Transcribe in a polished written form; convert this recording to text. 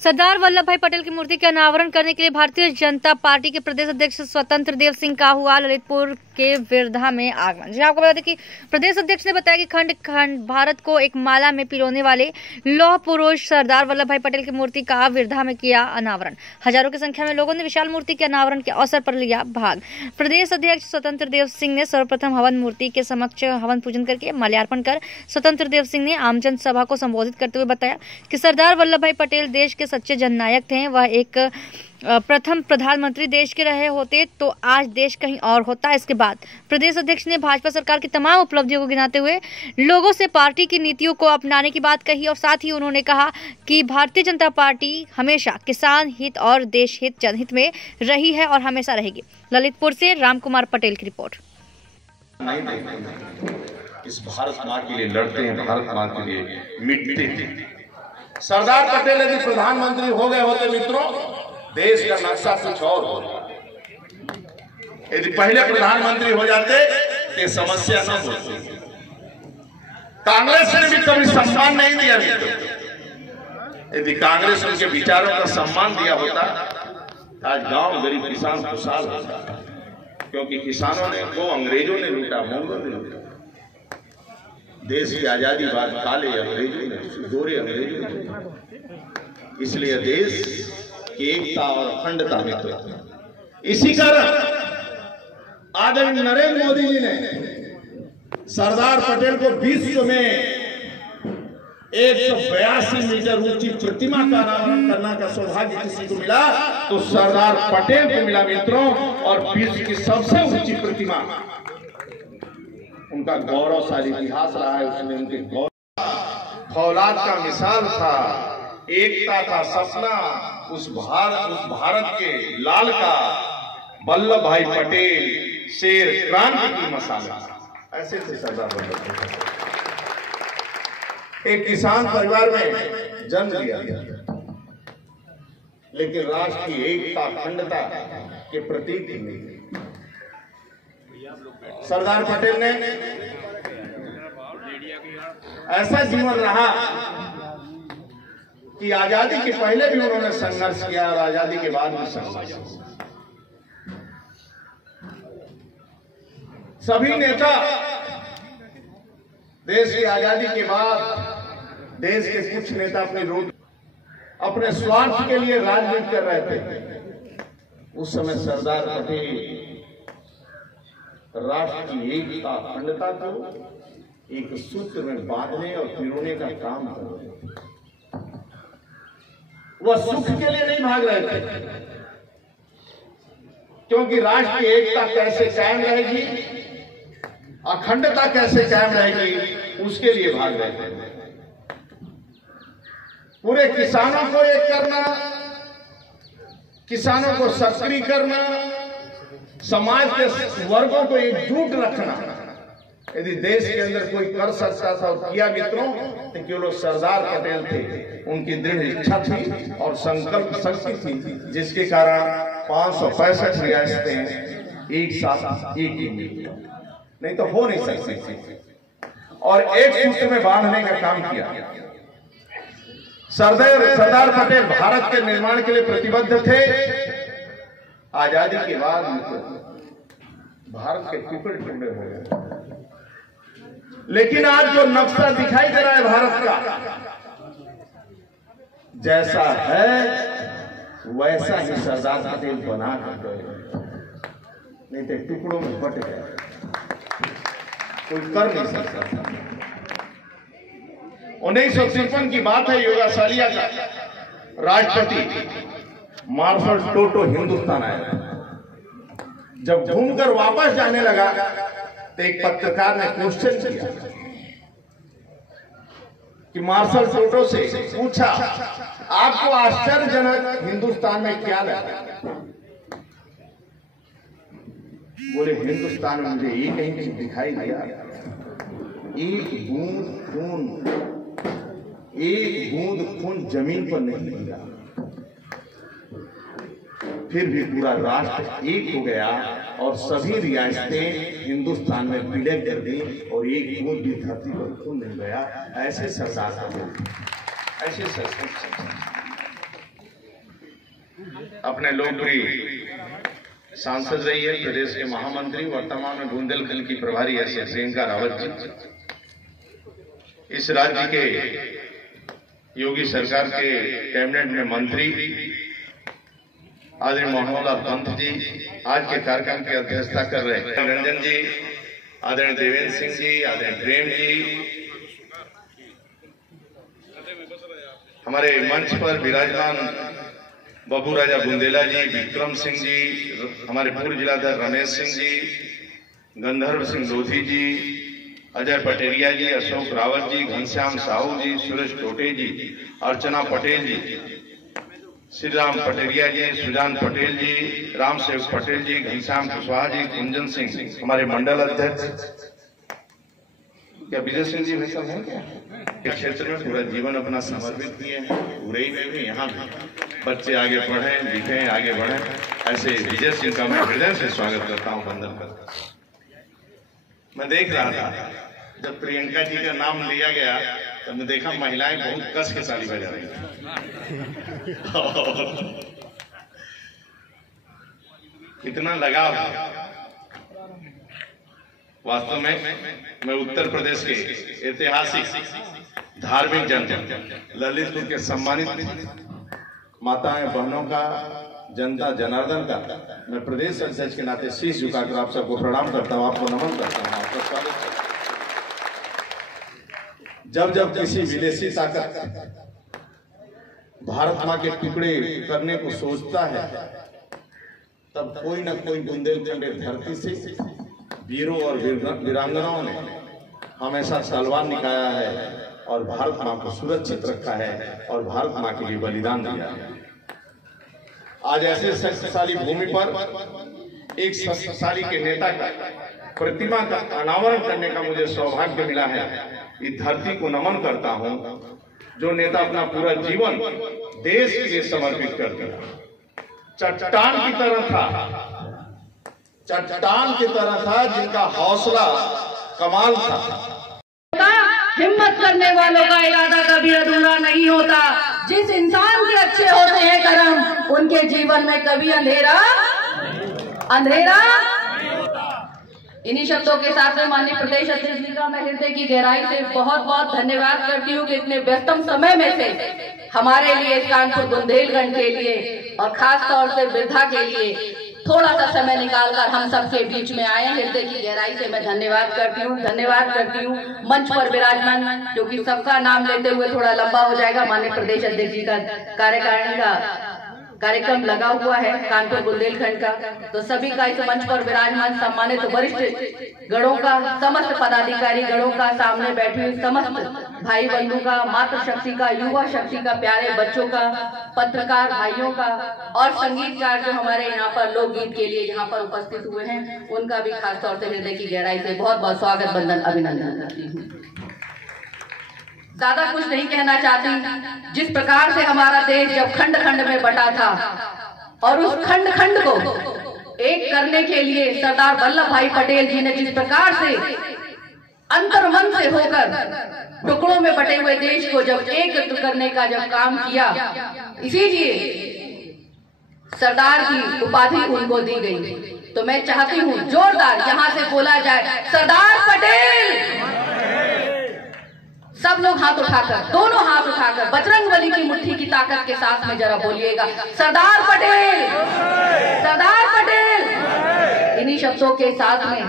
सरदार वल्लभ भाई पटेल की मूर्ति के अनावरण करने के लिए भारतीय जनता पार्टी के प्रदेश अध्यक्ष स्वतंत्र देव सिंह का हुआ ललितपुर के विरधा में आगमन। जी आपको बता दें कि प्रदेश अध्यक्ष ने बताया कि खंड खंड भारत को एक माला में पिरोने वाले लौह पुरुष सरदार वल्लभ भाई पटेल की मूर्ति का विरधा में किया अनावरण। हजारों की संख्या में लोगों ने विशाल मूर्ति के अनावरण के अवसर पर लिया भाग। प्रदेश अध्यक्ष स्वतंत्र देव सिंह ने सर्वप्रथम हवन मूर्ति के समक्ष हवन पूजन करके माल्यार्पण कर स्वतंत्र देव सिंह ने आमजन सभा को संबोधित करते हुए बताया कि सरदार वल्लभ भाई पटेल देश के सच्चे जननायक थे। वह एक प्रथम प्रधानमंत्री देश के रहे होते तो आज देश कहीं और होता। इसके बाद प्रदेश अध्यक्ष ने भाजपा सरकार की तमाम उपलब्धियों को गिनाते हुए लोगों से पार्टी की नीतियों को अपनाने की बात कही और साथ ही उन्होंने कहा कि भारतीय जनता पार्टी हमेशा किसान हित और देश हित जनहित में रही है और हमेशा रहेगी। ललितपुर से राम कुमार पटेल की रिपोर्ट। इस भारत माँ के लिए लड़ते हैं, भारत माँ के लिए मिटते हैं। सरदार पटेल यदि प्रधानमंत्री हो गए होते मित्रों, देश का नक्शा कुछ और होता। यदि पहले प्रधानमंत्री हो जाते तो समस्या न होती। कांग्रेस ने भी कभी सम्मान नहीं दिया मित्रों। यदि कांग्रेस उनके विचारों का सम्मान दिया होता, आज गांव गरीब किसान खुशहाल होता। क्योंकि किसानों ने को अंग्रेजों ने लूटा, मंगों ने लूटा। देश की आजादी बाद काले अंग्रेजों ने, गोरे अंग्रेजों ने। इसलिए देश की एकता और अखंडता मित्र। इसी कारण आदरणीय नरेंद्र मोदी जी ने सरदार पटेल को विश्व में 182 मीटर ऊंची प्रतिमा का अनावरण करने का सौभाग्य किसी को मिला तो सरदार पटेल को मिला मित्रों। और विश्व की सबसे ऊंची प्रतिमा, उनका गौरवशाली इतिहास रहा है। उसने उनके गौरव फौलाद का मिसाल था, एकता का सपना, उस भारत के लाल का वल्लभ भाई पटेल शेर क्रांति की मसाला। ऐसे थे सरदार वल्लभ भाई। एक किसान परिवार में जन्म लिया गया, लेकिन राष्ट्र की एकता अखंडता के प्रतीक नहीं। सरदार पटेल ने ऐसा जीवन रहा कि आजादी के पहले भी उन्होंने संघर्ष किया और आजादी के बाद भी संघर्ष किया। सभी नेता देश की आजादी के बाद, देश के कुछ नेता अपने स्वार्थ के लिए राजनीति कर रहे थे। उस समय सरदार पटेल राष्ट्र की एकता अखंडता को एक सूत्र में बांधने और पिरोने का काम कर रहे थे। वह सुख के लिए नहीं भाग रहे थे, क्योंकि राष्ट्र की एकता कैसे कायम रहेगी, अखंडता कैसे कायम रहेगी, उसके लिए भाग रहे थे। पूरे किसानों को एक करना, किसानों को सक्रिय करना, समाज के वर्गों को एकजुट रखना, यदि देश के अंदर कोई कर सकता था और किया मित्रों, तो केवल सरदार पटेल थे। उनकी दृढ़ इच्छा थी और संकल्प शक्ति थी, जिसके कारण 565 रियासतें एक साथ एक ही मिली, नहीं तो हो नहीं सकती। और एक सूत्र में बांधने का काम किया। सरदार पटेल भारत के निर्माण के लिए प्रतिबद्ध थे। आजादी के बाद भारत के टुकड़े टुकड़े हो गए, लेकिन आज जो नक्शा दिखाई दे रहा है भारत का, जैसा है वैसा ही सरदार पटेल बना कर गए, नहीं तो टुकड़ों में बट गए, कोई कर नहीं सकता। 1953 की बात है। युगोस्लाविया का राष्ट्रपति मार्शल टिटो हिंदुस्तान आया। जब घूमकर वापस जाने लगा तो एक पत्रकार ने क्वेश्चन किया कि मार्शल टिटो से पूछा, आपको आश्चर्यजनक हिंदुस्तान में क्या लगा? बोले, हिंदुस्तान में मुझे ये कहीं कहीं दिखाई दिया, एक बूंद खून जमीन पर नहीं गिरा, फिर भी पूरा राष्ट्र एक हो गया और सभी रियासतें हिंदुस्तान में विलय कर दी और एक बूंद भी धरती पर खून नहीं गया। ऐसे सरदार, ऐसे सरदार। अपने लोकप्रिय सांसद रही है, प्रदेश के महामंत्री, वर्तमान में बुंदेलखंड की प्रभारी ऐसे प्रियंका रावत जी, इस राज्य के योगी सरकार के कैबिनेट में मंत्री आदरणीय मनोहर पंत जी आज के कार्यक्रम की अध्यक्षता कर रहे हैं। रंजन जी, आदरणीय देवेंद्र सिंह जी, आदरणीय प्रेम जी, हमारे मंच पर विराजमान बबू राजा बुंदेला जी, विक्रम सिंह जी, हमारे पूर्व जिलाध्यक्ष रमेश सिंह जी, गंधर्व सिंह लोधी जी, अजय पटेरिया जी, अशोक रावत जी, घनश्याम साहू जी, सुरेश टोटे जी, अर्चना पटेल जी, श्री राम पटेरिया जी, सुजान पटेल जी, राम सेवक पटेल जी, घनश्याम कुशवाहा जी, कुंजन सिंह, हमारे मंडल अध्यक्ष क्या विजय सिंह जी भाई साहब हैं क्या, इस क्षेत्र में पूरा जीवन अपना समर्पित किए हैं। उरई में भी, यहाँ भी बच्चे आगे बढ़े, लिखे, आगे बढ़े, ऐसे विजय सिंह का मैं हृदय से स्वागत करता हूँ, वंदन करता हूँ। मैं देख रहा था जब प्रियंका जी का नाम लिया गया तो मैं देखा महिलाएं बहुत कस के ताली बजा रही हैं। कितना लगाव। वास्तव में मैं उत्तर प्रदेश के ऐतिहासिक धार्मिक जनता ललितपुर के सम्मानित माताएं बहनों का, जनता जनार्दन का मैं प्रदेश अध्यक्ष के नाते शीश झुकाकर आप सबको प्रणाम करता हूं, आपको नमन करता हूं, आपका स्वागत करता हूं। जब जब किसी विदेशी ताकत भारत मां के टुकड़े करने को सोचता है तब कोई न कोई बुंदेलखंड धरती से वीरों और वीरांगनाओं ने हमेशा तलवार निकाला है और भारत मां को सुरक्षित रखा है और भारत मां के लिए बलिदान दिया है। आज ऐसे शक्तिशाली भूमि पर एक शक्तिशाली के नेता का प्रतिमा का अनावरण करने का मुझे सौभाग्य मिला है। इस धरती को नमन करता हूं जो नेता अपना पूरा जीवन देश के लिए समर्पित कर दिया। चट्टान की तरह था, चट्टान की तरह था जिनका हौसला कमाल था। हिम्मत करने वालों का इरादा कभी अधूरा नहीं होता। जिस इंसान के अच्छे होते हैं कर्म, उनके जीवन में कभी अंधेरा इन्हीं शब्दों के साथ में माननीय प्रदेश अध्यक्ष जी का मैं हृदय की गहराई से बहुत बहुत धन्यवाद करती हूँ कि इतने व्यस्तम समय में से हमारे लिए कानपुर बुंदेलखंड के लिए और खास तौर से वृद्धा के लिए थोड़ा सा समय निकालकर हम सबके बीच में आए। हृदय की गहराई से मैं धन्यवाद करती हूँ। मंच पर विराजमान, जो कि सबका नाम लेते हुए थोड़ा लंबा हो जाएगा, माननीय प्रदेश अध्यक्ष जी का कार्यकारिणी का कार्यक्रम लगा हुआ है कानपुर बुंदेलखंड का, तो सभी का इस मंच पर विराजमान सम्मानित वरिष्ठ गणों का, समस्त पदाधिकारी गणों का, सामने बैठी हुई समस्त भाई बंधु का, मातृशक्ति का, युवा शक्ति का, प्यारे बच्चों का, पत्रकार भाइयों का और संगीतकार जो हमारे यहाँ पर लोकगीत के लिए यहाँ पर उपस्थित हुए हैं, उनका भी खास तौर से हृदय की गहराई से बहुत बहुत स्वागत, वंदन, अभिनंदन करती हूँ। ज्यादा कुछ नहीं कहना चाहती। जिस प्रकार से हमारा देश जब खंड खंड में बटा था और उस खंड खंड को एक करने के लिए सरदार वल्लभ भाई पटेल जी ने जिस प्रकार से अंतर्मन से होकर टुकड़ों में बटे हुए देश को जब एक करने का जब काम किया, इसीलिए सरदार की उपाधि उनको दी गई। तो मैं चाहती हूँ जोरदार यहाँ से बोला जाए, सरदार पटेल। सब लोग हाथ उठाकर, दोनों हाथ उठाकर बजरंगबली की मुट्ठी की ताकत के साथ में जरा बोलिएगा, सरदार पटेल, सरदार पटेल। इन्हीं शब्दों के साथ में